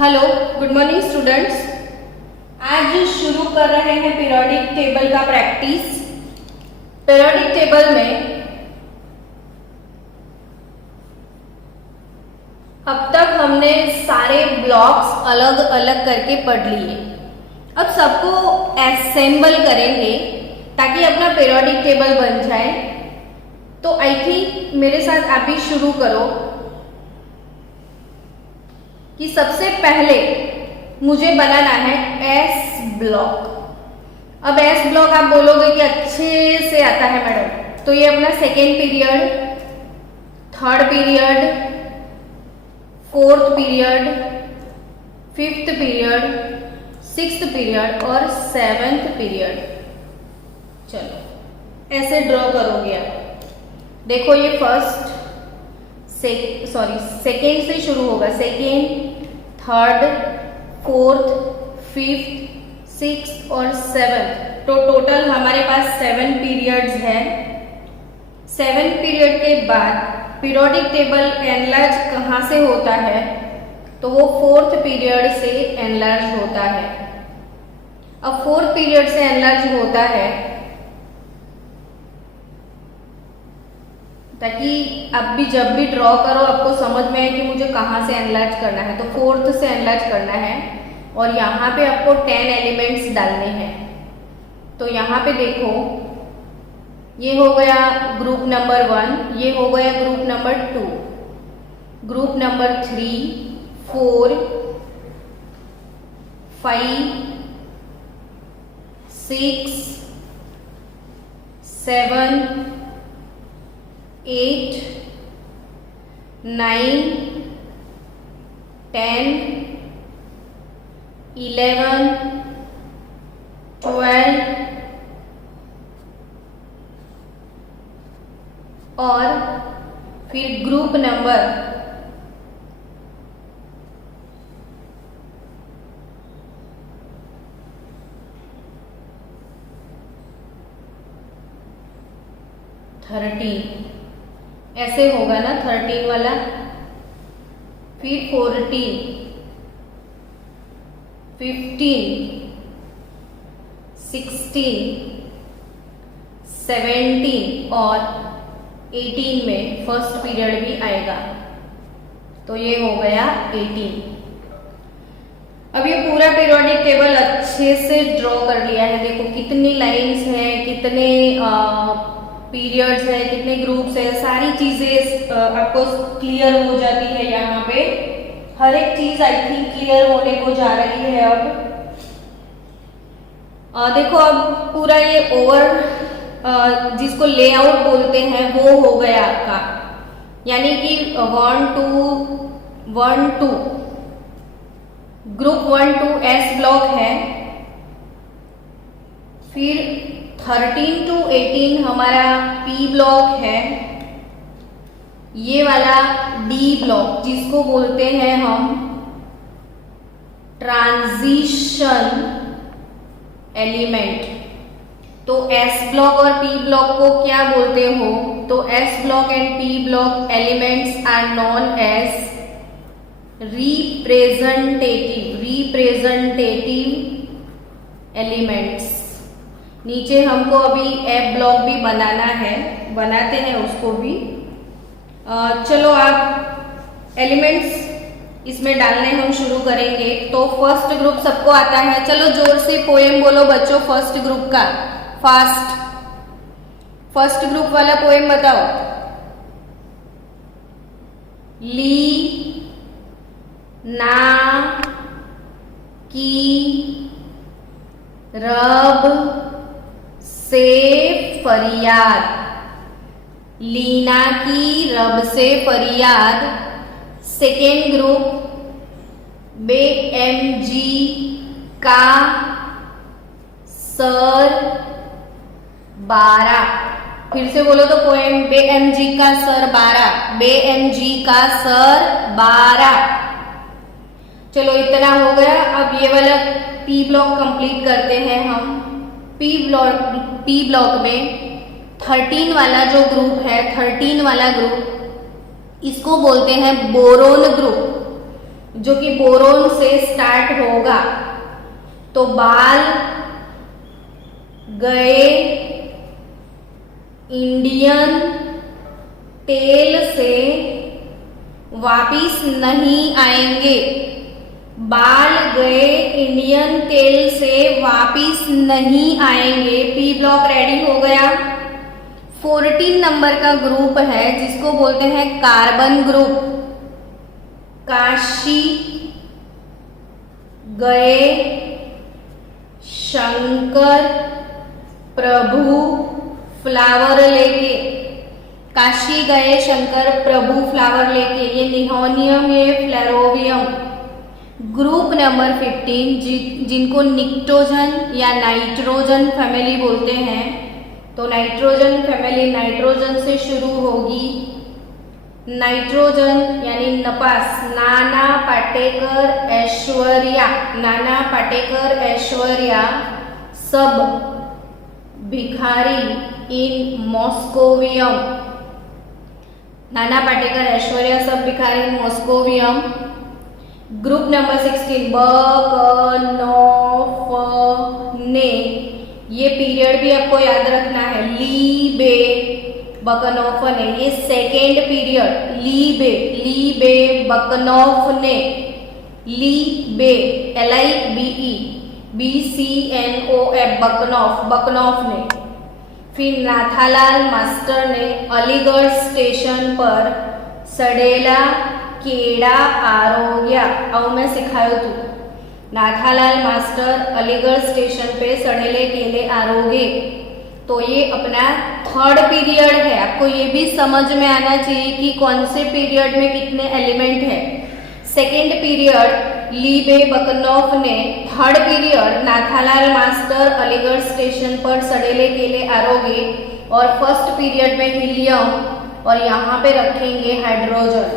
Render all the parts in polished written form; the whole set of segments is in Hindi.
Hello, good morning students. आज शुरू कर रहे हैं पीरियोडिक टेबल का प्रैक्टिस। पीरियोडिक टेबल में अब तक हमने सारे ब्लॉक्स अलग अलग करके पढ़ लिए। अब सबको असेंबल करेंगे ताकि अपना पीरियोडिक टेबल बन जाए। तो आई थिंक मेरे साथ आप भी शुरू करो कि सबसे पहले मुझे बनाना है एस ब्लॉक। अब एस ब्लॉक आप बोलोगे कि अच्छे से आता है मैडम, तो ये अपना second period, third period, fourth period, fifth period, sixth period और सेवेंथ पीरियड। चलो ऐसे ड्रॉ करोगे आप। देखो ये फर्स्ट सेकेंड से शुरू होगा। Second, third, fourth, fifth, sixth और सेवेंथ। तो टोटल हमारे पास 7 पीरियड्स हैं। 7 पीरियड के बाद पीरियोडिक टेबल एनलार्ज कहाँ से होता है? तो वो फोर्थ पीरियड से एनलार्ज होता है। अब फोर्थ पीरियड से एनलार्ज होता है ताकि आप भी जब भी ड्रॉ करो आपको समझ में आए कि मुझे कहाँ से एनलार्ज करना है। तो फोर्थ से एनलार्ज करना है और यहाँ पे आपको 10 एलिमेंट्स डालने हैं। तो यहाँ पे देखो, ये हो गया ग्रुप नंबर 1, ये हो गया ग्रुप नंबर 2, ग्रुप नंबर 3, 4, 5, 6, 7, 8, 9, 10, 11, 12 और फिर ग्रुप नंबर 13। ऐसे होगा ना 13 वाला, फिर 14, 15, 16, 17 और 18 में फर्स्ट पीरियड भी आएगा। तो ये हो गया 18। अब ये पूरा पीरियोडिक टेबल अच्छे से ड्रॉ कर लिया है। देखो कितनी लाइंस हैं, कितने पीरियड्स है, कितने ग्रुप्स है, सारी चीजें आपको क्लियर हो जाती है। यहाँ पे हर एक चीज आई थिंक क्लियर होने को जा रही है। अब देखो अब पूरा ये ओवर जिसको लेआउट बोलते हैं वो हो गया आपका, यानी कि 1 2 ग्रुप 1 2 एस ब्लॉक है। फिर 13 to 18 हमारा पी ब्लॉक है। ये वाला डी ब्लॉक जिसको बोलते हैं हम ट्रांजिशन एलिमेंट। तो एस ब्लॉक और पी ब्लॉक को क्या बोलते हो? तो S block and P block elements are known as representative elements. नीचे हमको अभी एफ ब्लॉक भी बनाना है, बनाते हैं उसको भी। चलो आप एलिमेंट्स इसमें डालने हम शुरू करेंगे। तो फर्स्ट ग्रुप सबको आता है, चलो जोर से पोएम बोलो बच्चों फर्स्ट ग्रुप का। फर्स्ट ग्रुप वाला पोएम बताओ। ली ना की रब से फरियाद। लीना की रब से फरियाद। सेकेंड ग्रुप बेएमजी का सर 12। फिर से बोलो तो पोएम, बेएमजी का सर 12, बेएमजी का सर 12। चलो इतना हो गया। अब ये वाला पी ब्लॉक कंप्लीट करते हैं हम। पी ब्लॉक में 13 वाला जो ग्रुप है, 13 वाला ग्रुप इसको बोलते हैं बोरोन ग्रुप। जो कि बोरोन से स्टार्ट होगा। तो बाल गए इंडियन टेल से वापिस नहीं आएंगे। बाल गए इंडियन टेल से वापिस नहीं आएंगे। पी ब्लॉक रेडी हो गया। 14 नंबर का ग्रुप है जिसको बोलते हैं कार्बन ग्रुप। काशी गए शंकर प्रभु फ्लावर लेके। काशी गए शंकर प्रभु फ्लावर लेके, ये निहोनियम, ये फ्लेरोवियम। ग्रुप नंबर 15 जिनको निक्टोजन या नाइट्रोजन फैमिली बोलते हैं। तो नाइट्रोजन फैमिली नाइट्रोजन से शुरू होगी। नाइट्रोजन यानी नपास, नाना पाटेकर ऐश्वर्या, नाना पाटेकर ऐश्वर्या सब भिखारी इन मॉस्कोवियम। नाना पाटेकर ऐश्वर्या सब भिखारी इन मॉस्कोवियम। ग्रुप नंबर 16 बकनोफने, ये पीरियड भी आपको याद रखना है। लीबे बकनोफने, ये सेकेंड पीरियड। लीबे बकनोफने, लीबे LIBE BCNOF बकनोफ ने। फिर नाथालाल मास्टर ने अलीगढ़ स्टेशन पर सड़ेला केड़ा आरोग्या। अब मैं सिखायो तू। नाथालाल मास्टर अलीगढ़ स्टेशन पे सड़ेले केले आरोगे। तो ये अपना थर्ड पीरियड है। आपको ये भी समझ में आना चाहिए कि कौन से पीरियड में कितने एलिमेंट है। सेकेंड पीरियड लीबे बकनोफ ने, third period Nathalal master Aligarh station पर सड़ेले केले आरोगे, और फर्स्ट पीरियड में हीलियम, और यहाँ पे रखेंगे हाइड्रोजन।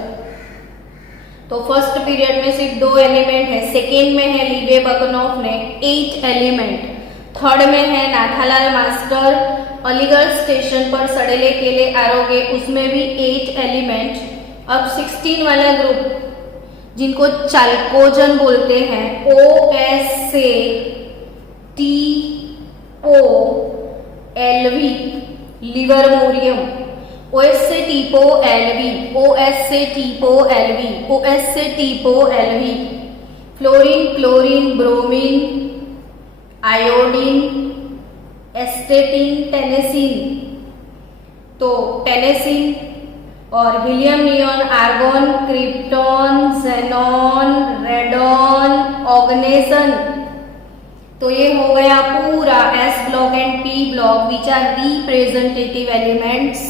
तो फर्स्ट पीरियड में सिर्फ 2 एलिमेंट है। सेकेंड में है लीबे बकनोफ ने 8 एलिमेंट। थर्ड में है नाथालाल मास्टर अलीगढ़ स्टेशन पर सड़ेले केले आरोगे, उसमें भी 8 एलिमेंट। अब 16 वाला ग्रुप जिनको चाल्कोजन बोलते हैं, OS से TOLV लिवरमोरियम, OS से TOLV, OS से TOLV, OS से TOLV, fluorine, chlorine, bromine, iodine, astatine, tennessine. तो टेनेसिन और helium, neon, argon, krypton, xenon, radon, oganesson. तो ये हो गया पूरा S block and P block which are representative elements.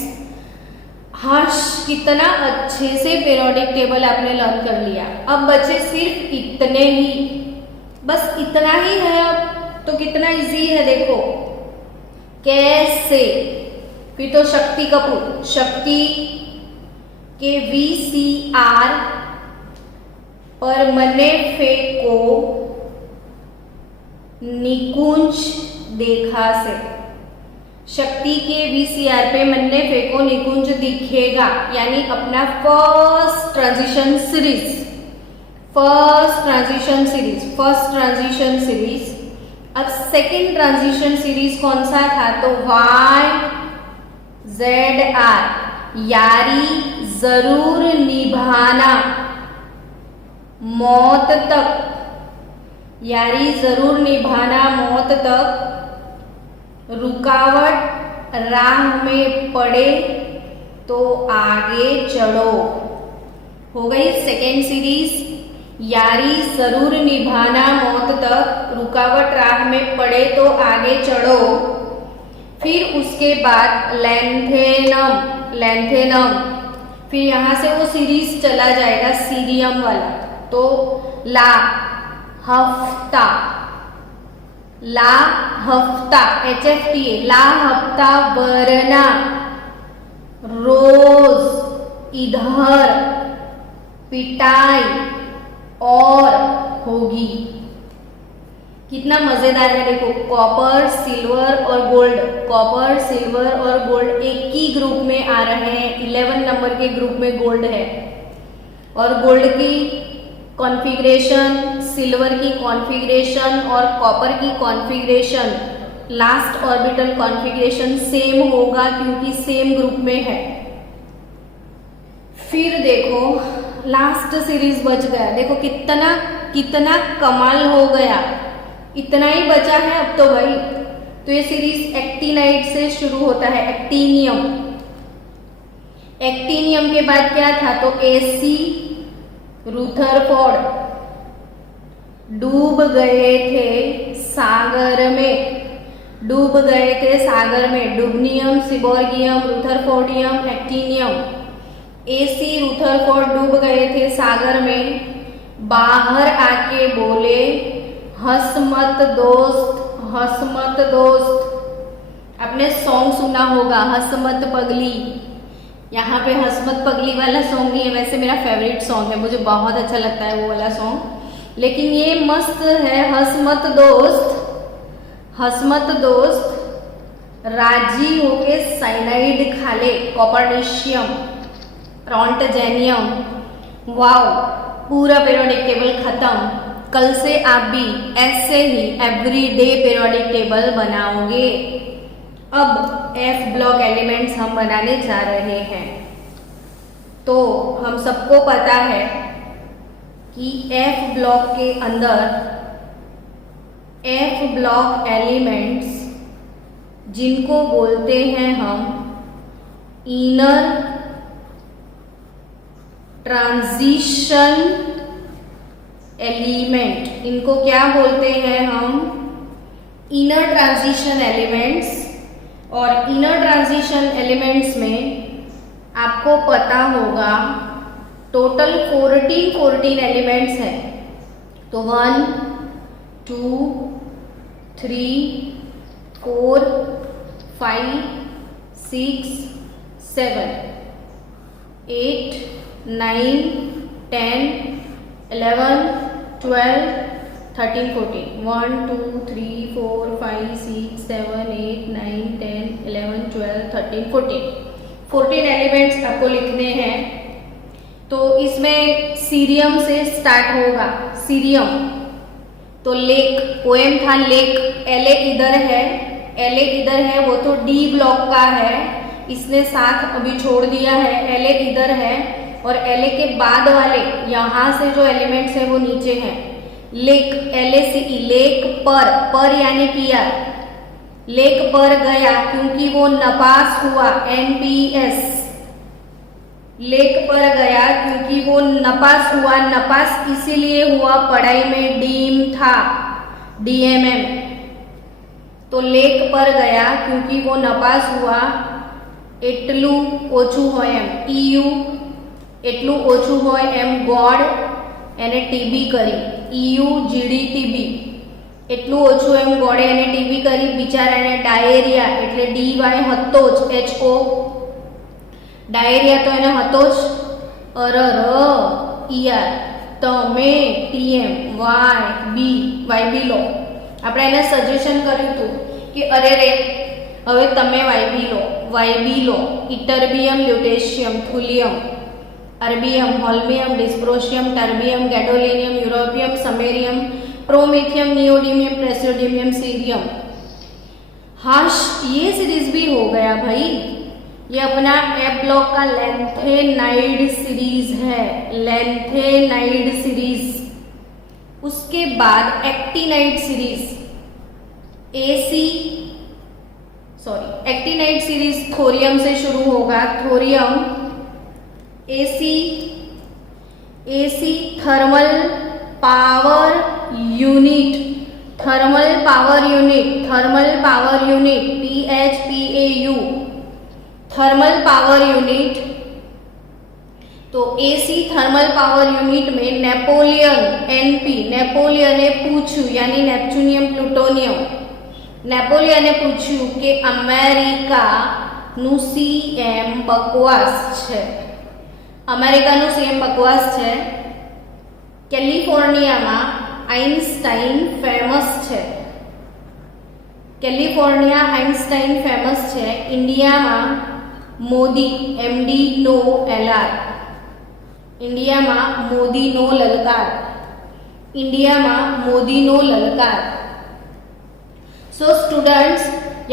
हाँ, कितना अच्छे से पीरियोडिक टेबल आपने लर्न कर लिया। अब बचे सिर्फ इतने ही, बस इतना ही है। अब तो कितना इजी है देखो। कैसे? फिर तो शक्ति कपूर, शक्ति के VCR पर मने फेंको निकुंज देखा से। शक्ति के VCR पे मन्ने फेंको निकुंज दिखेगा, यानी अपना फर्स्ट ट्रांजिशन सीरीज। अब सेकेंड ट्रांजिशन सीरीज कौन सा था? तो YZR, यारी जरूर निभाना मौत तक, यारी जरूर निभाना मौत तक। रुकावट राह में पड़े तो आगे चढ़ो। हो गई सेकेंड सीरीज, यारी जरूर निभाना मौत तक, रुकावट राह में पड़े तो आगे चढ़ो। फिर उसके बाद लैंथेनम, फिर यहां से वो सीरीज चला जाएगा सीरियम वाला। तो ला हफ्ता, HFTA, ला हफ्ता वरना, रोज, इधर, पिटाई और होगी। कितना मजेदार है देखो। कॉपर, सिल्वर और गोल्ड, कॉपर, सिल्वर और गोल्ड एक ही ग्रुप में आ रहे हैं। 11 नंबर के ग्रुप में गोल्ड है, और गोल्ड की कॉन्फ़िगरेशन, सिल्वर की कॉन्फ़िगरेशन और कॉपर की configuration, last orbital configuration same होगा क्योंकि सेम ग्रुप में है। फिर देखो लास्ट सीरीज बच गया, देखो कितना कितना कमाल हो गया, इतना ही बचा है अब तो भाई। तो ये सीरीज एक्टिनाइड से शुरू होता है, एक्टिनियम। एक्टिनियम के बाद क्या था, तो एसी रुथरफोर्ड डूब गए थे सागर में, डूब गए थे सागर में। Dubnium, seaborgium, rutherfordium, actinium. AC Rutherford डूब गए थे सागर में, बाहर आके बोले हंस मत दोस्त, हंस मत दोस्त। आपने सॉन्ग सुना होगा हंस मत पगली, यहाँ पे हंस मत पगली वाला सॉन्ग नहीं है, वैसे मेरा फेवरेट सॉन्ग है, मुझे बहुत अच्छा लगता है वो वाला सॉन्ग, लेकिन ये मस्त है हंस मत दोस्त, हंस मत दोस्त। राजी होके साइनाइड खा ले, कॉपर्निशियम, रॉन्टजेनियम। वाओ, पूरा पीरियोडिक टेबल खत्म। कल से आप भी ऐसे ही एवरीडे पीरियोडिक टेबल बनाओगे। अब एफ ब्लॉक एलिमेंट्स हम बनाने जा रहे हैं। तो हम सबको पता है कि एफ ब्लॉक के अंदर एफ ब्लॉक एलिमेंट्स जिनको बोलते हैं हम इनर ट्रांजिशन एलिमेंट, इनको क्या बोलते हैं हम, इनर ट्रांजिशन एलिमेंट्स। और इनर ट्रांजिशन एलिमेंट्स में आपको पता होगा टोटल 14 एलिमेंट्स हैं। तो 1 2 3 4 5 6 7 8 9 10 11 12 13 14 1 2 3 4 5 6 7 8 9 10 11 12 13 14 एलिमेंट्स आपको लिखने हैं। तो इसमें सीरियम से स्टार्ट होगा, सीरियम। तो लेक, पोएम था लेक, एले इधर है, एले इधर है, वो तो डी ब्लॉक का है, इसने साथ अभी छोड़ दिया है, एले इधर है। और एले के बाद वाले यहां से जो एलिमेंट्स है वो नीचे हैं। लेक, LACE, लेक पर यानी पियर, लेक पर गया क्योंकि वो नपास हुआ, NPS। लेक पर गया क्योंकि वो नपास हुआ, नपास इसीलिए हुआ पढ़ाई में डीम था, DMM। तो लेक पर गया क्योंकि वो नपास हुआ। एटलू ओछू हो एम, EU એટલું ઓછું હોય એમ ગોડ એને TB કરી, EU GDTB એટલું ઓછું એમ ગોડે એને TB કરી, બિચારાને ડાયેરિયા એટલે DY હતો જ, HO ડાયેરિયા તો એને હતો જ, ER તમે TM YB લો। આપણે એને સજેશન કર્યું હતું કે અરે રે હવે તમે YB લો, ytterbium, lutetium, thulium, erbium, holmium, dysprosium, terbium, gadolinium, europium, samarium, promethium, neodymium, praseodymium, cerium. हाश, ये सीरीज भी हो गया भाई। ये अपना एफ ब्लॉक का लेंथेनाइड सीरीज है, लेंथेनाइड सीरीज। उसके बाद actinide series, actinide series thorium से शुरू होगा, thorium. AC thermal power unit, thermal power unit, THPAU, thermal power unit. तो AC थर्मल पावर यूनिट में नेपोलियन, NP, नेपोलियने पूछ्યું यानी नेपच्यूनियम प्लूटोनियम, नेपोलियने पूछ्યું કે અમેરિકાનું CM બકવાસ છે, અમેરિકાનું CM બકવાસ છે। કેલિફોર્નિયામાં આઇન્સ્ટાઇન ફેમસ છે, કેલિફોર્નિયા આઇન્સ્ટાઇન ફેમસ છે। ઇન્ડિયામાં મોદી MD નો LR, इंडियाમાં મોદીનો લલકાર, इंडियाમાં मोदीનો ललकार। सो स्टूडेंट्स,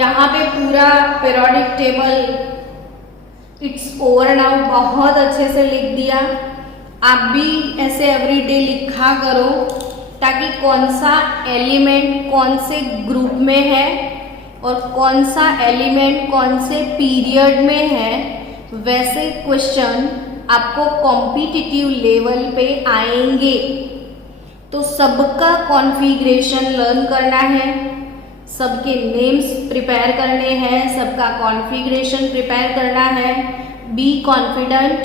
यहाँ पे पूरा periodic table it's over now, बहुत अच्छे से लिख दिया। आप भी ऐसे एवरीडे लिखा करो ताकि कौन सा एलिमेंट कौन से ग्रुप में है और कौन सा एलिमेंट कौन से पीरियड में है, वैसे क्वेश्चन आपको कॉम्पिटिटिव लेवल पे आएंगे। तो सबका कॉन्फ़िगरेशन लर्न करना है, सबके नेम्स प्रिपेयर करने हैं, सबका कॉन्फ़िगरेशन प्रिपेयर करना है। बी कॉन्फिडेंट,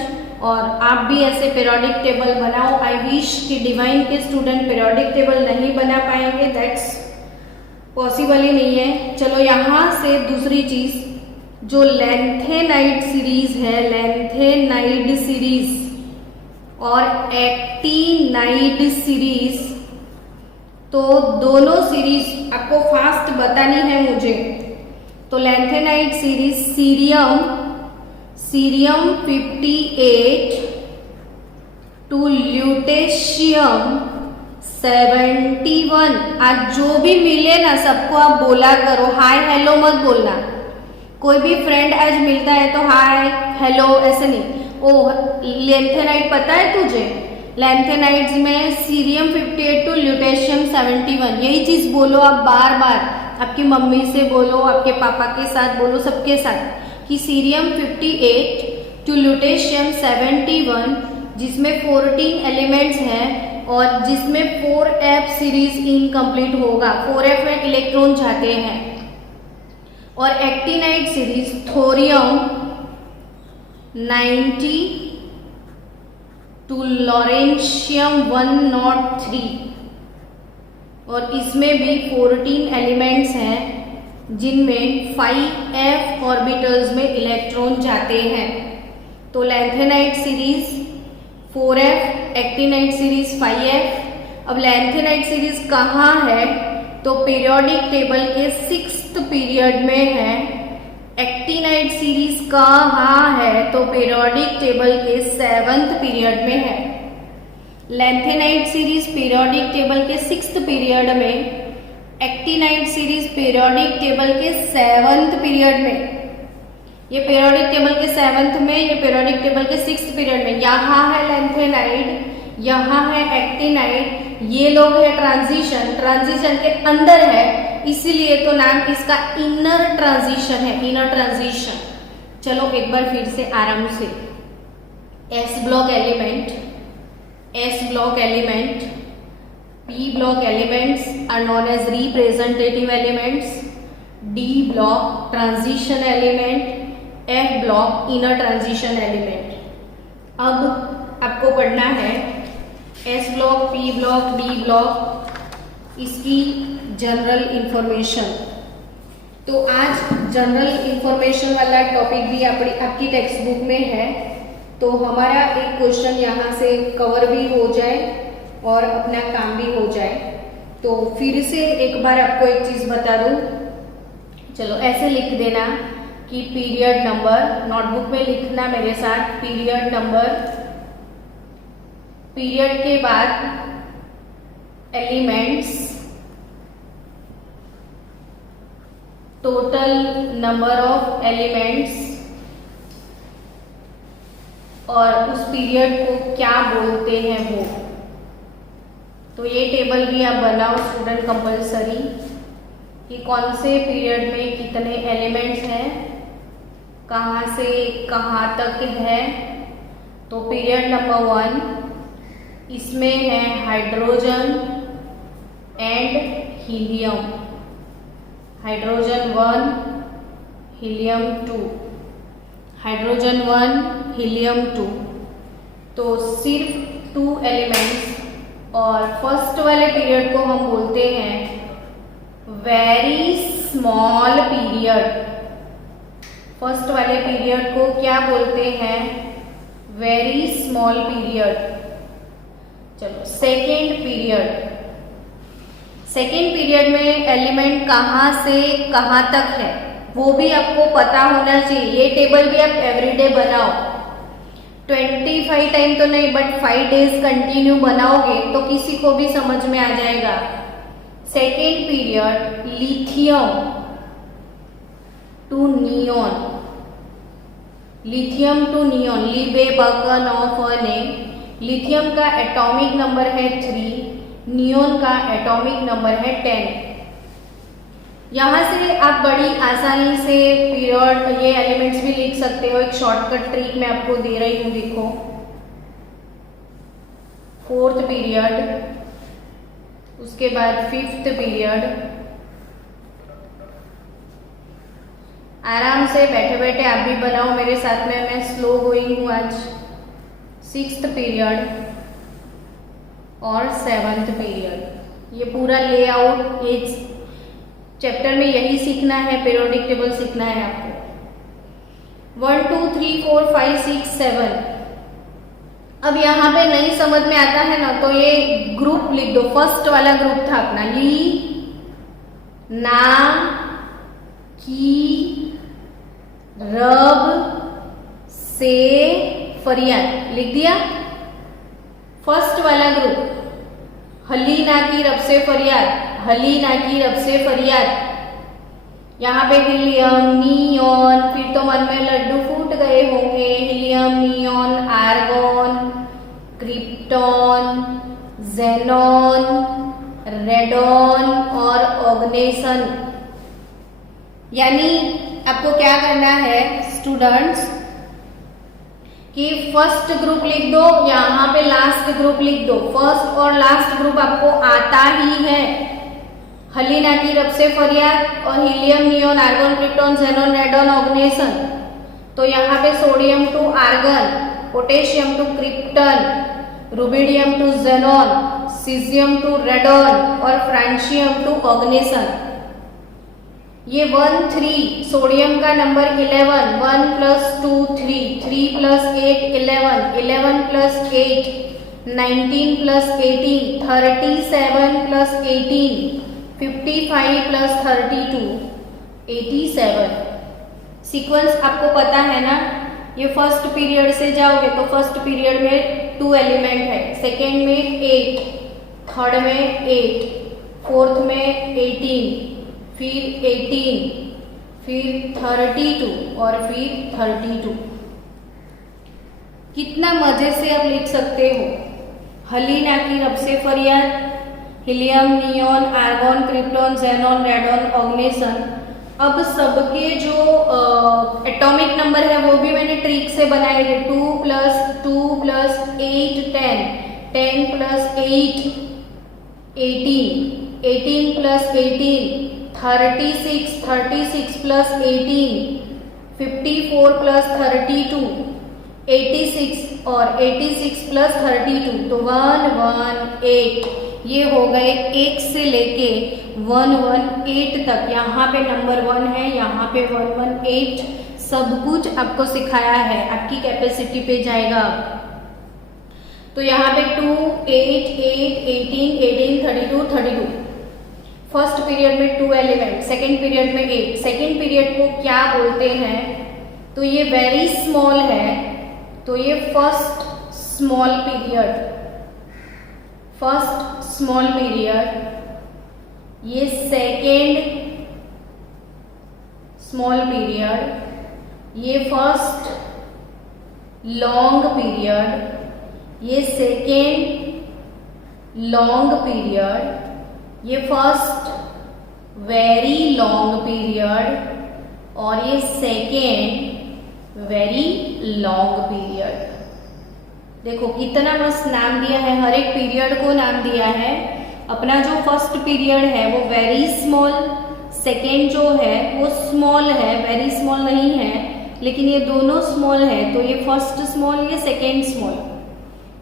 और आप भी ऐसे पीरियोडिक टेबल बनाओ। आई विश कि डिवाइन के स्टूडेंट पीरियोडिक टेबल नहीं बना पाएंगे, दैट्स पॉसिबल ही नहीं है। चलो यहाँ से दूसरी चीज़, जो लेंथेनाइड सीरीज है, लेंथेनाइड सीरीज और एक्टिनाइड सीरीज, तो दोनों सीरीज आपको फास्ट बतानी है मुझे। तो lanthanide series cerium 58 to lutetium 71। आज जो भी मिले ना सबको आप बोला करो, हाय हेलो मत बोलना। कोई भी फ्रेंड आज मिलता है तो हाय हेलो ऐसे नहीं। ओ लेंथेनाइड पता है तुझे? लेंथेनाइड्स में सीरियम 58 टू ल्यूटेशियम 71, यही चीज़ बोलो आप बार बार। आपकी मम्मी से बोलो, आपके पापा के साथ बोलो, सबके साथ कि सीरियम 58 टू ल्यूटेशियम 71, जिसमें 14 एलिमेंट्स हैं और जिसमें 4f सीरीज इनकम्प्लीट होगा। 4f में इलेक्ट्रॉन जाते हैं। और actinide series thorium 90 to lawrencium 103, और इसमें भी 14 एलिमेंट्स हैं जिनमें 5f ऑर्बिटल्स में इलेक्ट्रॉन जाते हैं। तो lanthanide series 4f, actinide series 5f। अब लेंथेनाइड सीरीज कहाँ है? तो पीरियोडिक टेबल के 6th पीरियड में है। एक्टिनाइड सीरीज कहाँ है? तो पीरियोडिक टेबल के 7th पीरियड में है। लेंथेनाइड सीरीज पीरियोडिक टेबल के 6th पीरियड में, एक्टिनाइड सीरीज पीरियोडिक टेबल के 7th पीरियड में। ये पीरियोडिक टेबल के 7th में, ये पीरियोडिक टेबल के 6th पीरियड में। यहाँ है लेंथेनाइड, यहाँ है एक्टिनाइड, ये लोग है ट्रांजिशन के अंदर है, इसीलिए तो नाम इसका इनर ट्रांजिशन है, इनर ट्रांजिशन। चलो एक बार फिर से आराम से। S block element, P block elements are known as representative elements, D block transition element, F block inner transition element। अब आपको पढ़ना है S block, P block, D block, इसकी जनरल इंफॉर्मेशन। तो आज जनरल इंफॉर्मेशन वाला टॉपिक भी आपकी टेक्स्ट बुक में है, तो हमारा एक क्वेश्चन यहाँ से कवर भी हो जाए और अपना काम भी हो जाए। तो फिर से एक बार आपको एक चीज़ बता दूँ, चलो ऐसे लिख देना कि पीरियड नंबर, नोटबुक में लिखना मेरे साथ, पीरियड नंबर, पीरियड के बाद elements, total number of elements, और उस पीरियड को क्या बोलते हैं वो। तो ये टेबल भी आप बनाओ स्टूडेंट कंपलसरी, कि कौन से पीरियड में कितने एलिमेंट्स हैं, कहाँ से कहाँ तक है। तो पीरियड नंबर 1, इसमें है hydrogen and helium, hydrogen 1, helium 2, hydrogen 1, helium 2। तो सिर्फ 2 एलिमेंट्स, और फर्स्ट वाले पीरियड को हम बोलते हैं वेरी स्मॉल पीरियड। फर्स्ट वाले पीरियड को क्या बोलते हैं? Very small period. चलो सेकेंड पीरियड, सेकेंड पीरियड में एलिमेंट कहाँ से कहाँ तक है वो भी आपको पता होना चाहिए। ये टेबल भी आप एवरीडे बनाओ। 25 टाइम तो नहीं बट 5 डेज कंटिन्यू बनाओगे तो किसी को भी समझ में आ जाएगा। Second period lithium to neon, lithium to neon, लीबे बकन ऑफ अ नेम। लिथियम का एटॉमिक नंबर है 3, नियॉन का एटॉमिक नंबर है 10। यहां से आप बड़ी आसानी से पीरियड ये एलिमेंट्स भी लिख सकते हो। एक शॉर्टकट ट्रिक मैं आपको दे रही हूं, देखो। फोर्थ पीरियड, उसके बाद फिफ्थ पीरियड, आराम से बैठे बैठे आप भी बनाओ मेरे साथ में, मैं स्लो गोइंग हूं आज। सिक्स्थ पीरियड और सेवंथ पीरियड, ये पूरा लेआउट, ये चैप्टर में यही सीखना है, पीरियोडिक टेबल सीखना है आपको। 1 2 3 4 5 6 7। अब यहाँ पे नहीं समझ में आता है ना तो ये ग्रुप लिख दो। फर्स्ट वाला ग्रुप था अपना ली, ना, की, रब, से, फरियाद, लिख दिया। फर्स्ट वाला ग्रुप हली ना की रब से फरियाद, हली ना की रब से फरियाद। यहाँ पे हीलियम, नियॉन, फिर तो मन में लड्डू फूट गए होंगे। Helium, neon, argon, krypton, xenon, radon और ऑग्नेसन। यानी आपको क्या करना है स्टूडेंट्स कि फर्स्ट ग्रुप लिख दो, यहाँ पे लास्ट ग्रुप लिख दो। फर्स्ट और लास्ट ग्रुप आपको आता ही है। हलीना की रब से फरियाद और helium, neon, argon, krypton, xenon, radon, oganesson. तो यहाँ पे sodium to argon, potassium to krypton, rubidium to xenon, caesium to radon और फ्रांशियम टू ऑग्नेसन। ये 1 3, सोडियम का नंबर 11, 1 + 2 3, 3 + 8 11, 11 + 8 19 + 18, 37 + 18, 55 + 32 87। सीक्वेंस आपको पता है ना। ये फर्स्ट पीरियड से जाओगे तो फर्स्ट पीरियड में 2 एलिमेंट है, सेकेंड में 8, थर्ड में 8, फोर्थ में 18, फिर 18, फिर 32 और फिर 32। कितना मजे से आप लिख सकते हो। हलीना की रब से फरियाद, helium, neon, argon, krypton, xenon, radon, oganesson. अब सबके जो एटॉमिक नंबर है वो भी मैंने ट्रिक से बनाए थे। 2 + 2 + 8 10, 10 + 8 18, 18 + 18 36, 36 + 18 54 + 32 86 और 86 + 32 तो 118। ये हो गए 1 से लेके 118 तक। यहाँ पे नंबर 1 है, यहाँ पे 118। सब कुछ आपको सिखाया है, आपकी कैपेसिटी पे जाएगा। तो यहाँ पे 2 8 8 18 18 32 32। फर्स्ट पीरियड में 2 एलिमेंट, सेकेंड पीरियड में 8। सेकेंड पीरियड को क्या बोलते हैं तो ये वेरी स्मॉल है, तो ये first small period, first small period. ये सेकेंड स्मॉल पीरियड, ये फर्स्ट लॉन्ग पीरियड, ये सेकेंड लॉन्ग पीरियड, ये फर्स्ट वेरी लॉन्ग पीरियड और ये सेकेंड वेरी लॉन्ग पीरियड। देखो कितना मस्त नाम दिया है, हर एक पीरियड को नाम दिया है। अपना जो फर्स्ट पीरियड है वो वेरी स्मॉल, सेकेंड जो है वो स्मॉल है, वेरी स्मॉल नहीं है, लेकिन ये दोनों स्मॉल है। तो ये फर्स्ट स्मॉल, ये सेकेंड स्मॉल।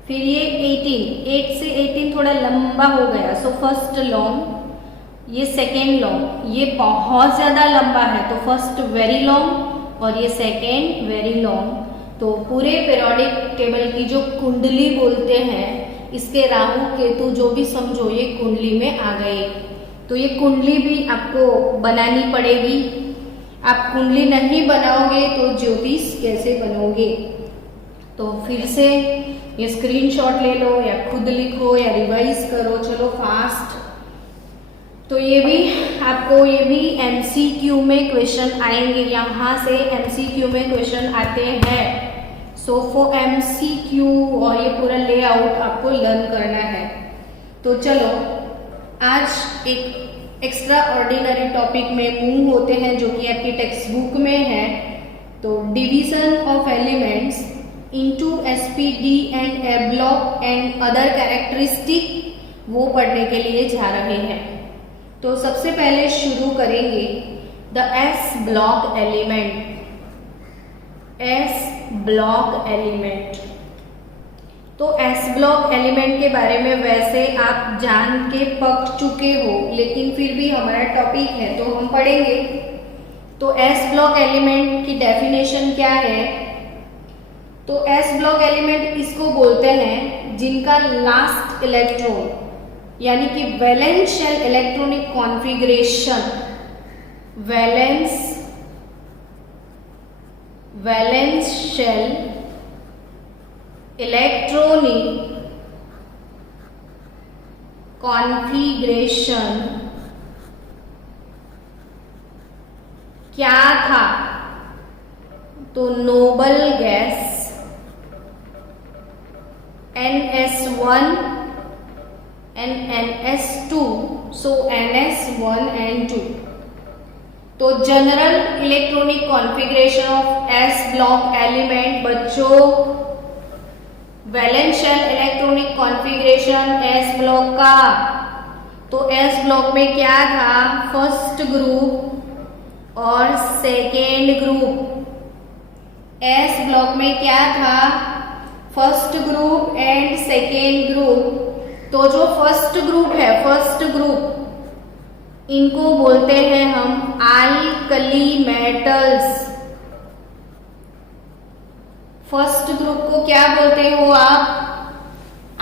फिर ये 18, 8 से 18 थोड़ा लंबा हो गया, सो फर्स्ट लॉन्ग, ये सेकेंड लॉन्ग। ये बहुत ज़्यादा लंबा है तो फर्स्ट वेरी लॉन्ग और ये सेकेंड वेरी लॉन्ग। तो पूरे पीरियोडिक टेबल की जो कुंडली बोलते हैं, इसके राहु केतु जो भी समझो ये कुंडली में आ गए। तो ये कुंडली भी आपको बनानी पड़ेगी। आप कुंडली नहीं बनाओगे तो ज्योतिष कैसे बनोगे। तो फिर से ये स्क्रीनशॉट ले लो या खुद लिखो या रिवाइज करो, चलो फास्ट। तो ये भी आपको, ये भी एमसीक्यू में क्वेश्चन आएंगे, यहाँ से एमसीक्यू में क्वेश्चन आते हैं। सो फॉर एमसीक्यू और ये पूरा लेआउट आपको लर्न करना है। तो चलो आज एक एक्स्ट्रा ऑर्डिनरी टॉपिक में मूव होते हैं जो कि आपकी टेक्स्ट बुक में है। तो division of elements into SPD and A block and other characteristic वो पढ़ने के लिए जा रहे हैं। तो सबसे पहले शुरू करेंगे the S block element. S block element, तो एस ब्लॉक एलिमेंट के बारे में वैसे आप जान के पक चुके हो, लेकिन फिर भी हमारा टॉपिक है तो हम पढ़ेंगे। तो एस ब्लॉक एलिमेंट की डेफिनेशन क्या है? तो एस ब्लॉक एलिमेंट इसको बोलते हैं जिनका लास्ट इलेक्ट्रॉन यानी कि valence shell electronic configuration, valence shell electronic configuration क्या था? तो noble gas NS1 and NS2, so NS1 and 2। तो general electronic configuration of S block element बच्चों, valence shell electronic configuration S block का। तो एस ब्लॉक में क्या था? फर्स्ट ग्रुप और सेकेंड ग्रुप। एस ब्लॉक में क्या था? First group and second group. तो जो फर्स्ट ग्रुप है, फर्स्ट ग्रुप इनको बोलते हैं हम अल्कली मेटल्स। फर्स्ट ग्रुप को क्या बोलते हो आप?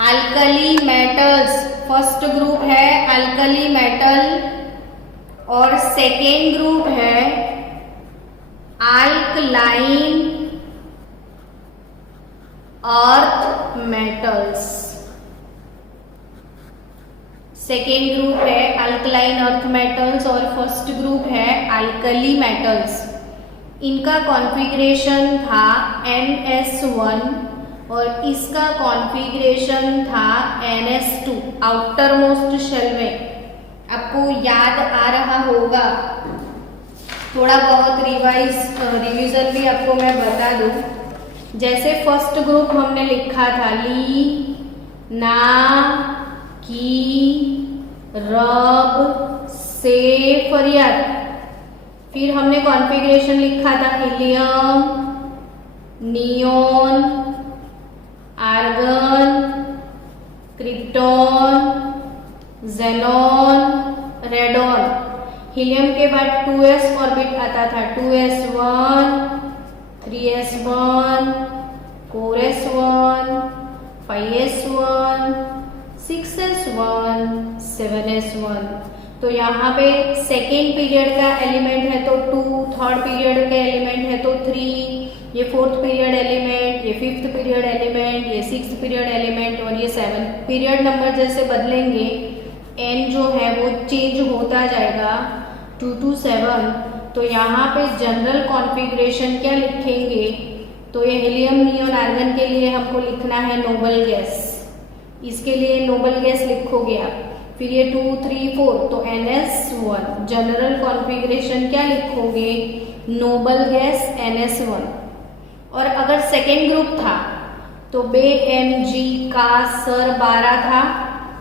Alkali metals. फर्स्ट ग्रुप है अल्कली मेटल और सेकेंड ग्रुप है alkaline earth metals. Second group है अल्कलाइन अर्थ मेटल्स और फर्स्ट ग्रुप है अल्कली मेटल्स। इनका कॉन्फ़िगरेशन था NS1 और इसका कॉन्फ़िगरेशन था NS2 आउटर मोस्ट शेल में। आपको याद आ रहा होगा, थोड़ा बहुत रिवीजन भी आपको मैं बता दूं। जैसे फर्स्ट ग्रुप हमने लिखा था ली, ना, की, रब, से, फरियाद। फिर हमने कॉन्फ़िगरेशन लिखा था helium, neon, argon, krypton, xenon, radon. Helium के बाद 2s ऑर्बिट आता था, 2s1, 3s1, 4s1, 5s1, 6s1, 7s1। तो यहाँ पे सेकेंड पीरियड का एलिमेंट है तो 2, थर्ड पीरियड का एलिमेंट है तो 3, ये फोर्थ पीरियड एलिमेंट, ये फिफ्थ पीरियड एलिमेंट, ये सिक्स्थ पीरियड एलिमेंट और ये सेवन्थ पीरियड। नंबर जैसे बदलेंगे n जो है वो चेंज होता जाएगा 2 to 7। तो यहाँ पे जनरल कॉन्फ़िगरेशन क्या लिखेंगे? तो ये हीलियम, नियोन, आर्गन के लिए हमको लिखना है नोबल गैस। इसके लिए नोबल गैस लिखोगे आप। फिर ये 2, 3, 4 तो NS1। जनरल कॉन्फ़िगरेशन क्या लिखोगे? Nobel gas NS1। और अगर सेकेंड ग्रुप था तो BeMg का सर 12 था,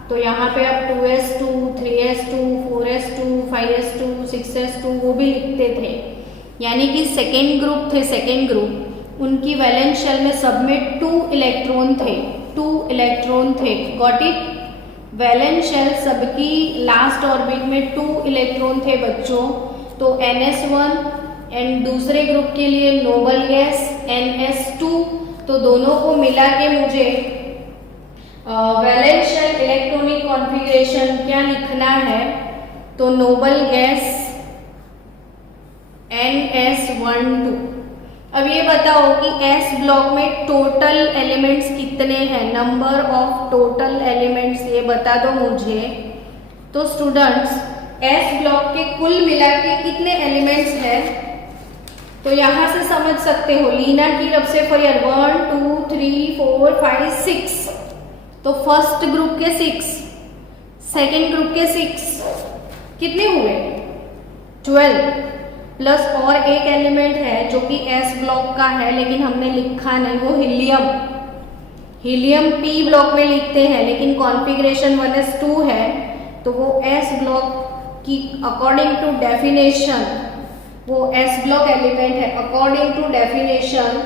तो यहाँ पे आप 2s2, 3s2, 4s2, 5s2, 6s2 वो भी लिखते थे। यानी कि सेकेंड ग्रुप थे, सेकेंड ग्रुप उनकी वैलेंस शेल में सब में 2 इलेक्ट्रॉन थे, 2 इलेक्ट्रॉन थे। Got it? वैलेंस शेल सबकी लास्ट ऑर्बिट में 2 इलेक्ट्रॉन थे बच्चों। तो NS1 एंड दूसरे ग्रुप के लिए नोबल गैस NS2। तो दोनों को मिला के मुझे वैलेंस शेल इलेक्ट्रॉनिक कॉन्फ़िगरेशन क्या लिखना है? तो नोबल गैस NS12। अब ये बताओ कि एस ब्लॉक में टोटल एलिमेंट्स कितने हैं, नंबर ऑफ टोटल एलिमेंट्स ये बता दो मुझे। तो स्टूडेंट्स एस ब्लॉक के कुल मिला के कितने एलिमेंट्स हैं, तो यहां से समझ सकते हो। लीना की रब से फॉर ईयर 1 2 3 4 5 6, तो फर्स्ट ग्रुप के 6, सेकेंड ग्रुप के 6, कितने हुए 12, प्लस और एक एलिमेंट है जो कि एस ब्लॉक का है लेकिन हमने लिखा नहीं, वो हीलियम। हीलियम पी ब्लॉक में लिखते हैं लेकिन कॉन्फ़िगरेशन 1s2 है, तो वो एस ब्लॉक की अकॉर्डिंग टू डेफिनेशन वो एस ब्लॉक एलिमेंट है। अकॉर्डिंग टू डेफिनेशन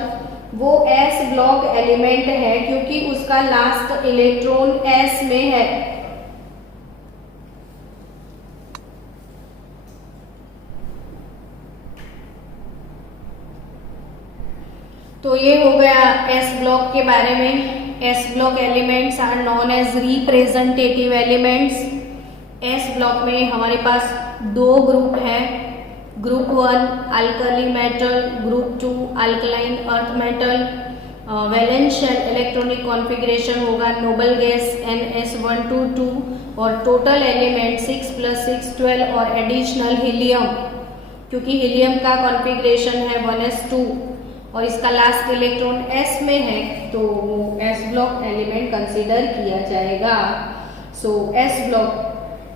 वो एस ब्लॉक एलिमेंट है क्योंकि उसका लास्ट इलेक्ट्रॉन एस में है। तो ये हो गया एस ब्लॉक के बारे में। S block elements are known as representative elements. S block में हमारे पास दो ग्रुप हैं, group 1 alkali metal, group 2 alkaline earth metal. Valence shell electronic configuration होगा नोबल गैस NS122 और टोटल एलिमेंट 6 + 6 12 और एडिशनल हीलियम, क्योंकि हीलियम का कॉन्फ़िगरेशन है 1s2 और इसका लास्ट इलेक्ट्रॉन s में है, तो वो s ब्लॉक एलिमेंट कंसीडर किया जाएगा। सो s ब्लॉक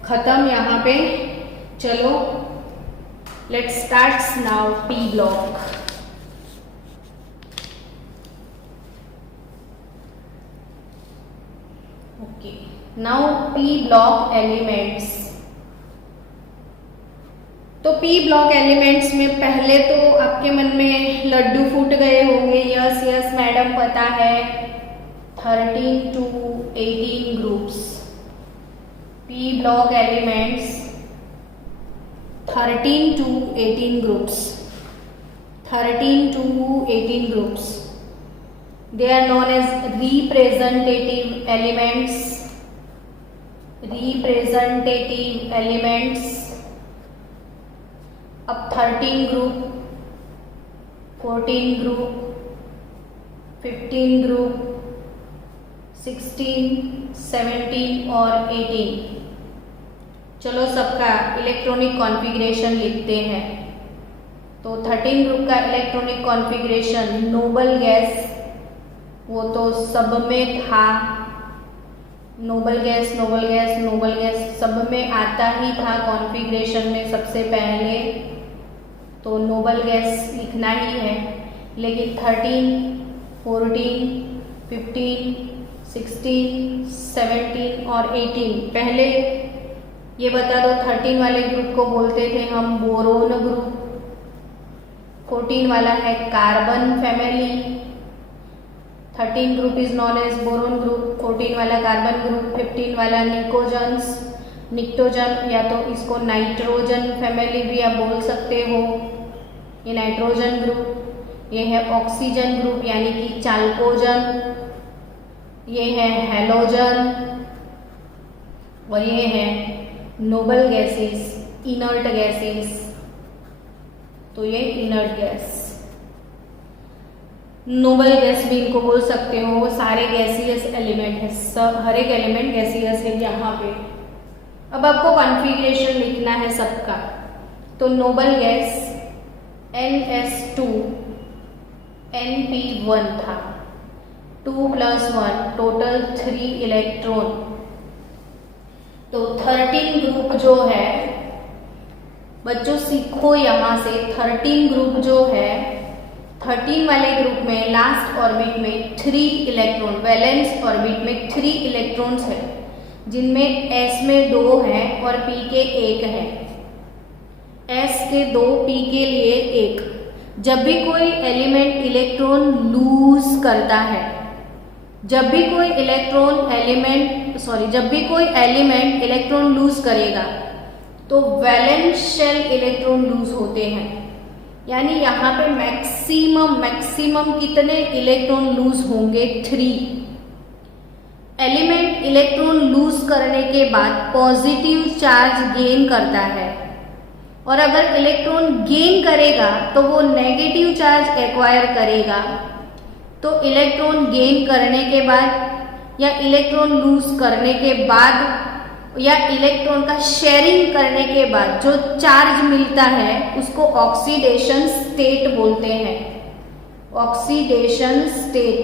खत्म यहाँ पे। चलो let's start now p block. Okay, now p block elements. तो p ब्लॉक एलिमेंट्स में पहले तो आपके मन में लड्डू फूट गए होंगे। यस यस मैडम पता है, 13 to 18 groups. p block elements 13 to 18 groups, 13 to 18 groups. They are known as representative elements, representative elements. अब 13 ग्रुप, 14 ग्रुप, 15 ग्रुप, 16, 17 और 18। चलो सबका इलेक्ट्रॉनिक कॉन्फ़िगरेशन लिखते हैं। तो 13 ग्रुप का इलेक्ट्रॉनिक कॉन्फ़िगरेशन नोबल गैस, वो तो सब में था। Noble gas noble gas noble gas सब में आता ही था कॉन्फ़िगरेशन में सबसे पहले, तो नोबल गैस लिखना ही है। लेकिन 13, 14, 15, 16, 17 और 18, पहले ये बता दो 13 वाले ग्रुप को बोलते थे हम बोरोन ग्रुप, 14 वाला है carbon family. 13 group is known as boron group, 14 वाला कार्बन ग्रुप, 15 वाला निकोजन्स, निक्टोजन या तो इसको नाइट्रोजन फैमिली भी आप बोल सकते हो। ये नाइट्रोजन ग्रुप, ये है ऑक्सीजन ग्रुप यानी कि चाल्कोजन, ये है हैलोजन और ये है नोबल गैसेस, इनर्ट गैसेस। तो ये इनर्ट गैस, नोबल गैस भी इनको बोल सकते हो। सारे गैसियस एलिमेंट है, सब हर एक एलिमेंट गैसियस है यहाँ पे। अब आपको कॉन्फ़िगरेशन लिखना है सबका। तो नोबल गैस NS2 NP1 था, 2 + 1 टोटल 3 इलेक्ट्रॉन। तो 13 ग्रुप जो है बच्चों सीखो यहाँ से, 13 ग्रुप जो है 13 वाले ग्रुप में लास्ट ऑर्बिट में 3 इलेक्ट्रॉन, वैलेंस ऑर्बिट में 3 इलेक्ट्रॉन्स है, जिनमें s में 2 है और p के 1 है। s के 2, p के लिए 1। जब भी कोई एलिमेंट इलेक्ट्रॉन लूज करता है, जब भी कोई एलिमेंट इलेक्ट्रॉन लूज करेगा तो वैलेंस शेल इलेक्ट्रॉन लूज होते हैं। यानी यहाँ पे मैक्सिमम कितने इलेक्ट्रॉन लूज होंगे? 3। एलिमेंट इलेक्ट्रॉन लूज करने के बाद पॉजिटिव चार्ज गेन करता है। और अगर इलेक्ट्रॉन गेन करेगा तो वो नेगेटिव चार्ज एक्वायर करेगा। तो इलेक्ट्रॉन गेन करने के बाद या इलेक्ट्रॉन लूज करने के बाद या इलेक्ट्रॉन का शेयरिंग करने के बाद जो चार्ज मिलता है उसको ऑक्सीडेशन स्टेट बोलते हैं। ऑक्सीडेशन स्टेट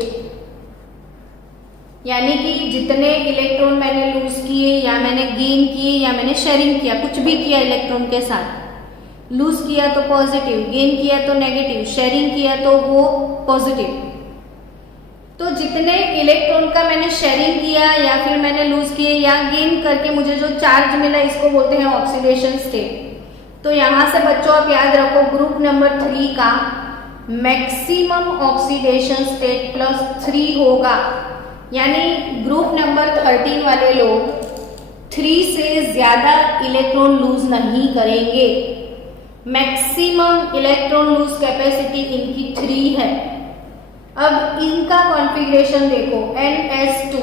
यानी कि जितने इलेक्ट्रॉन मैंने लूज किए या मैंने गेन किए या मैंने शेयरिंग किया, कुछ भी किया इलेक्ट्रॉन के साथ, लूज किया तो पॉजिटिव, गेन किया तो नेगेटिव, शेयरिंग किया तो वो पॉजिटिव। तो जितने इलेक्ट्रॉन का मैंने शेयरिंग किया या फिर मैंने लूज किए या गेन करके मुझे जो चार्ज मिला इसको बोलते हैं ऑक्सीडेशन स्टेट। तो यहां से बच्चों आप याद रखो ग्रुप नंबर 3 का मैक्सिमम ऑक्सीडेशन स्टेट +3 होगा। यानी ग्रुप नंबर 13 वाले लोग 3 से ज्यादा इलेक्ट्रॉन लूज नहीं करेंगे। मैक्सिमम इलेक्ट्रॉन लूज कैपेसिटी इनकी 3 है। अब इनका कॉन्फ़िगरेशन देखो, NS2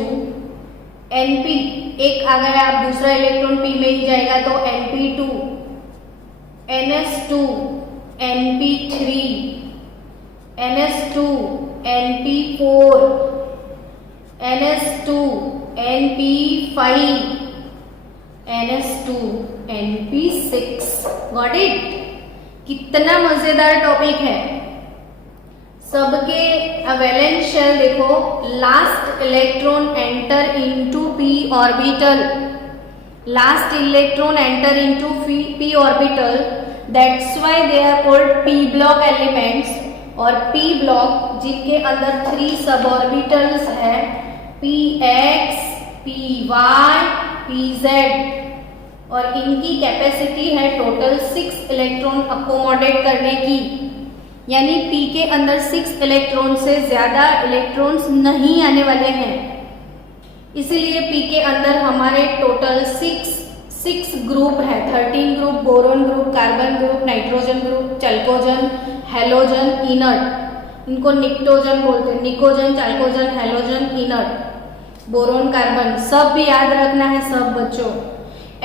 NP, एक आ गया, अब दूसरा इलेक्ट्रॉन P में ही जाएगा तो NP2, NS2 NP3, NS2 NP4, NS2 NP5, NS2 NP6। Got it? कितना मजेदार टॉपिक है। सबके वैलेंस शेल देखो, last electron enter into p orbital, last electron enter into p orbital, that's why they are called p block elements. और p ब्लॉक जिनके अंदर 3 सब ऑर्बिटल्स है, px, py, pz, और इनकी कैपेसिटी है टोटल 6 इलेक्ट्रॉन अकोमोडेट करने की। यानी p के अंदर 6 इलेक्ट्रॉन से ज्यादा इलेक्ट्रॉन्स नहीं आने वाले हैं, इसीलिए p के अंदर हमारे टोटल 6 ग्रुप है। 13 group, boron group, carbon group, nitrogen group, chalcogen, halogen, inert, इनको निक्टोजन बोलते हैं, pnictogen, chalcogen, halogen, inert, boron, carbon, सब भी याद रखना है सब बच्चों।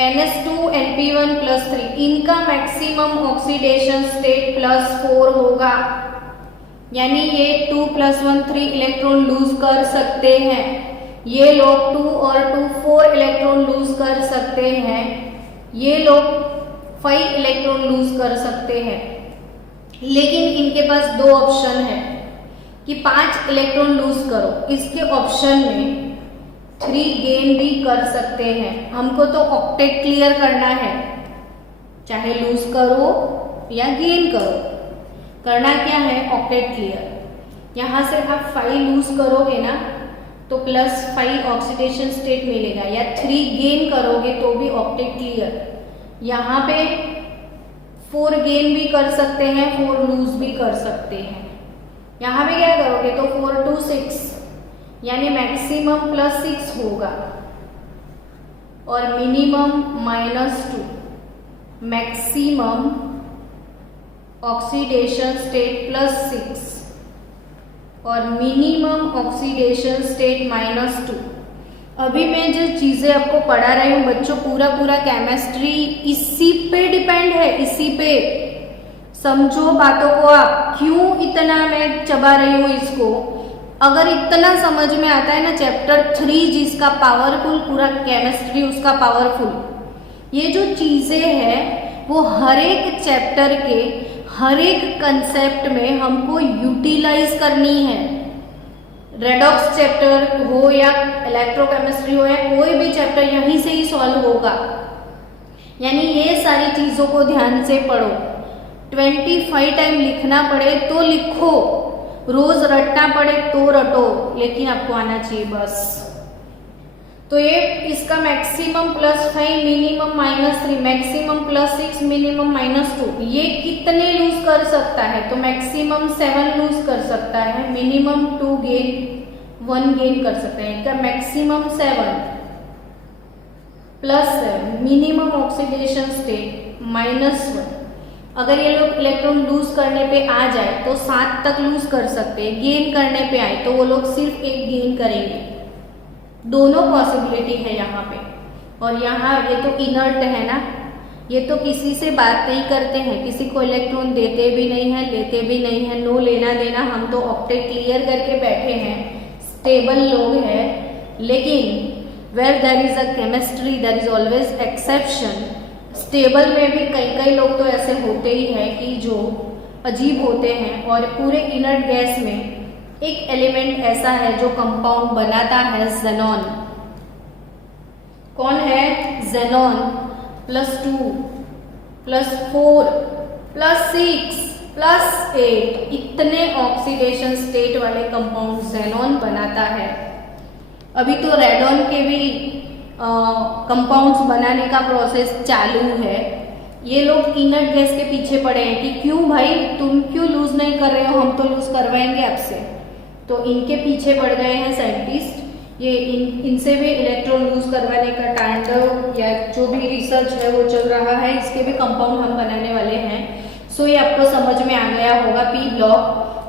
NS2 NP1 +3, इनका मैक्सिमम ऑक्सीडेशन स्टेट +4 होगा। यानी ये 2 + 1 3 इलेक्ट्रॉन लूज कर सकते हैं। ये लोग 2 और 2 4 इलेक्ट्रॉन लूज कर सकते हैं। ये लोग 5 इलेक्ट्रॉन लूज कर सकते हैं। लेकिन इनके पास 2 ऑप्शन है कि 5 इलेक्ट्रॉन लूज करो। इसके ऑप्शन में 3 गेन भी कर सकते हैं। हमको तो ऑक्टेट क्लियर करना है, चाहे लूज करो या गेन करो, करना क्या है ऑक्टेट क्लियर। यहाँ से आप 5 लूज करोगे ना तो +5 ऑक्सीडेशन स्टेट मिलेगा, या 3 गेन करोगे तो भी ऑक्टेट क्लियर। यहाँ पे 4 गेन भी कर सकते हैं, 4 लूज भी कर सकते हैं। यहाँ पे क्या करोगे तो 4 2 6, यानी मैक्सिमम +6 होगा और मिनिमम -2। मैक्सिमम ऑक्सीडेशन स्टेट +6 और मिनिमम ऑक्सीडेशन स्टेट -2। अभी मैं जो चीजें आपको पढ़ा रही हूँ बच्चों, पूरा केमिस्ट्री इसी पे डिपेंड है, इसी पे समझो बातों को आप। क्यों इतना मैं चबा रही हूँ इसको, अगर इतना समझ में आता है ना, चैप्टर 3 जिसका पावरफुल, पूरा केमिस्ट्री उसका पावरफुल, ये जो चीजें हैं वो हर एक चैप्टर के हर एक कंसेप्ट में हमको यूटिलाइज करनी है। रेडॉक्स चैप्टर हो या इलेक्ट्रोकेमिस्ट्री हो या कोई भी चैप्टर, यहीं से ही सॉल्व होगा। यानी ये सारी चीजों को ध्यान से पढ़ो। 25 टाइम लिखना पड़े तो लिखो, रोज रटना पड़े तो रटो, लेकिन आपको आना चाहिए बस। तो ये इसका मैक्सिमम +5, मिनिमम -3, मैक्सिमम +6, मिनिमम -2। ये कितने लूज कर सकता है तो मैक्सिमम 7 लूज कर सकता है, मिनिमम 2 गेन 1 गेन कर सकता है। इसका मैक्सिमम 7 +7, मिनिमम ऑक्सीडेशन स्टेट -1। अगर ये लोग इलेक्ट्रॉन लूज करने पे आ जाए तो 7 तक लूज कर सकते हैं। गेन करने पे आए तो वो लोग सिर्फ 1 गेन करेंगे। दोनों पॉसिबिलिटी है यहाँ पे। और यहाँ ये तो इनर्ट है ना, ये तो किसी से बात नहीं करते हैं, किसी को इलेक्ट्रॉन देते भी नहीं है, लेते भी नहीं है, नो लेना देना। हम तो ऑक्टेट क्लियर करके बैठे हैं, स्टेबल लोग हैं। लेकिन where there is a chemistry there is always exception. Stable में भी कई लोग तो ऐसे होते ही हैं कि जो अजीब होते हैं। और पूरे इनर्ट गैस में एक एलिमेंट ऐसा है जो कंपाउंड बनाता है, ज़ेनॉन। कौन है? ज़ेनॉन। +2 +4 +6 +8 इतने ऑक्सीडेशन स्टेट वाले कंपाउंड ज़ेनॉन बनाता है। अभी तो रेडॉन के भी कंपाउंड्स बनाने का प्रोसेस चालू है। ये लोग इनर्ट गैस के पीछे पड़े हैं कि क्यों भाई तुम क्यों लूज नहीं कर रहे हो, हम तो लूज करवाएंगे आपसे। तो इनके पीछे पड़ गए हैं साइंटिस्ट। ये इनसे भी इलेक्ट्रॉन लूज करवाने का तांडव या जो भी रिसर्च है वो चल रहा है। इसके भी कंपाउंड हम बनाने वाले हैं। सो ये आपको समझ में आ गया होगा पी ब्लॉक।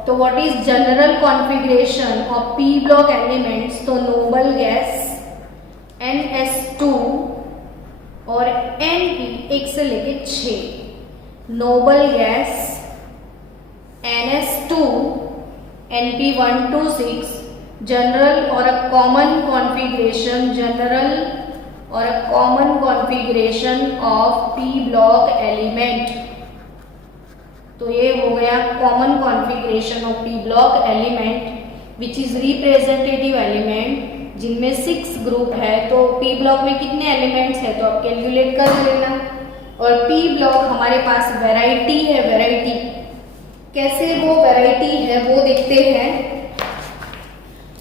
तो what is general configuration of P block elements? तो नोबल गैस NS2 और Np 1 से लेके 6, noble gas NS2 Np1 to 6, general और अ कॉमन कॉन्फ़िगरेशन, जनरल और a common configuration of P block element. तो ये हो गया common configuration of P block element which is representative element जिनमें 6 ग्रुप है। तो पी ब्लॉक में कितने एलिमेंट्स है तो आप कैलकुलेट कर लेना। और पी ब्लॉक हमारे पास वैरायटी है, वैरायटी कैसे वो वैरायटी है वो देखते हैं।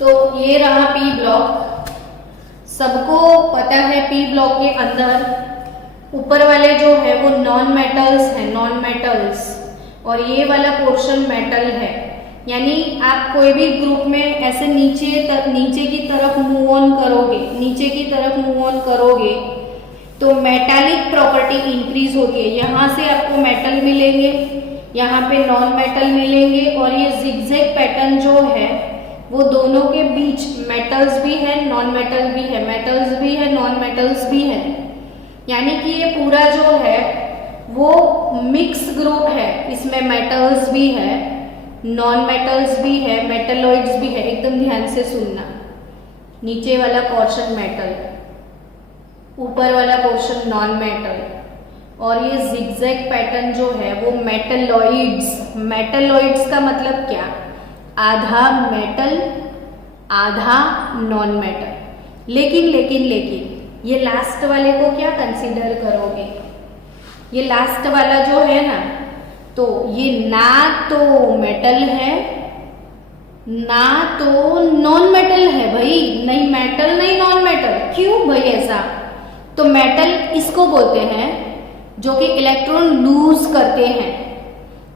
तो ये रहा पी ब्लॉक। सबको पता है पी ब्लॉक के अंदर ऊपर वाले जो है वो नॉन मेटल्स है, नॉन मेटल्स, और ये वाला पोर्शन मेटल है। यानी आप कोई भी ग्रुप में ऐसे नीचे की तरफ मूव ऑन करोगे, नीचे की तरफ मूव ऑन करोगे तो मेटालिक प्रॉपर्टी इंक्रीज होगी। यहाँ से आपको मेटल मिलेंगे, यहाँ पे नॉन मेटल मिलेंगे, और ये जिगजैग पैटर्न जो है वो दोनों के बीच मेटल्स भी है, नॉन मेटल भी है, मेटल्स भी है, नॉन मेटल्स भी है। यानी कि ये पूरा जो है वो मिक्स ग्रुप है। इसमें मेटल्स भी है, नॉन मेटल्स भी है, मेटलॉइड्स भी है। एकदम ध्यान से सुनना। नीचे वाला पोर्शन मेटल, ऊपर वाला पोर्शन नॉन मेटल, और ये जिगजैग पैटर्न जो है वो मेटलॉइड्स। मेटलॉइड्स का मतलब क्या? आधा मेटल आधा नॉन मेटल। लेकिन ये लास्ट वाले को क्या कंसीडर करोगे? ये लास्ट वाला जो है ना, तो ये ना तो मेटल है ना तो नॉन मेटल है भाई। नहीं मेटल नहीं नॉन मेटल। क्यों भाई ऐसा? तो मेटल इसको बोलते हैं जो कि इलेक्ट्रॉन लूज करते हैं।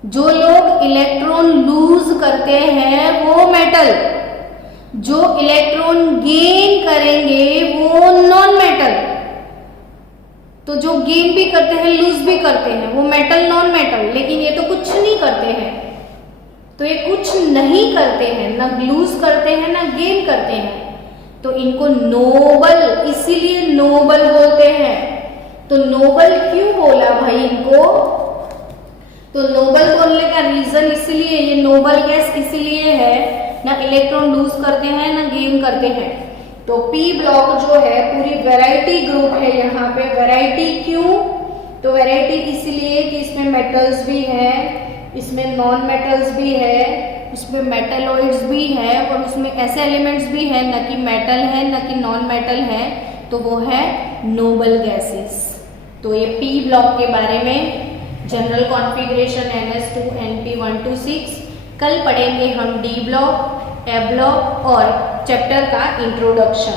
जो लोग इलेक्ट्रॉन लूज करते हैं वो मेटल, जो इलेक्ट्रॉन गेन करेंगे वो नॉन मेटल। तो जो गेन भी करते हैं लूज भी करते हैं वो मेटल नॉन मेटल। लेकिन ये तो कुछ नहीं करते हैं। तो ये कुछ नहीं करते हैं, ना लूज करते हैं ना गेन करते हैं। तो इनको नोबल, इसीलिए नोबल बोलते हैं। तो नोबल क्यों बोला भाई इनको? तो नोबल बोलने का रीजन इसलिए, ये नोबल गैस इसलिए है, ना इलेक्ट्रॉन लूज करते हैं ना गेन करते हैं। तो पी ब्लॉक जो है पूरी वैरायटी ग्रुप है। यहाँ पे वैरायटी क्यों? तो वैरायटी इसलिए कि इसमें मेटल्स भी है, इसमें नॉन मेटल्स भी है, उसमें मेटलॉइड्स भी है, और उसमें ऐसे एलिमेंट्स भी है न कि मेटल है न कि नॉन मेटल है। तो वो है नोबल गैसेस। तो ये पी ब्लॉक के बारे में general configuration NS2 Np1 to 6। कल पढ़ेंगे हम डी ब्लॉक, ए ब्लॉक और चैप्टर का इंट्रोडक्शन।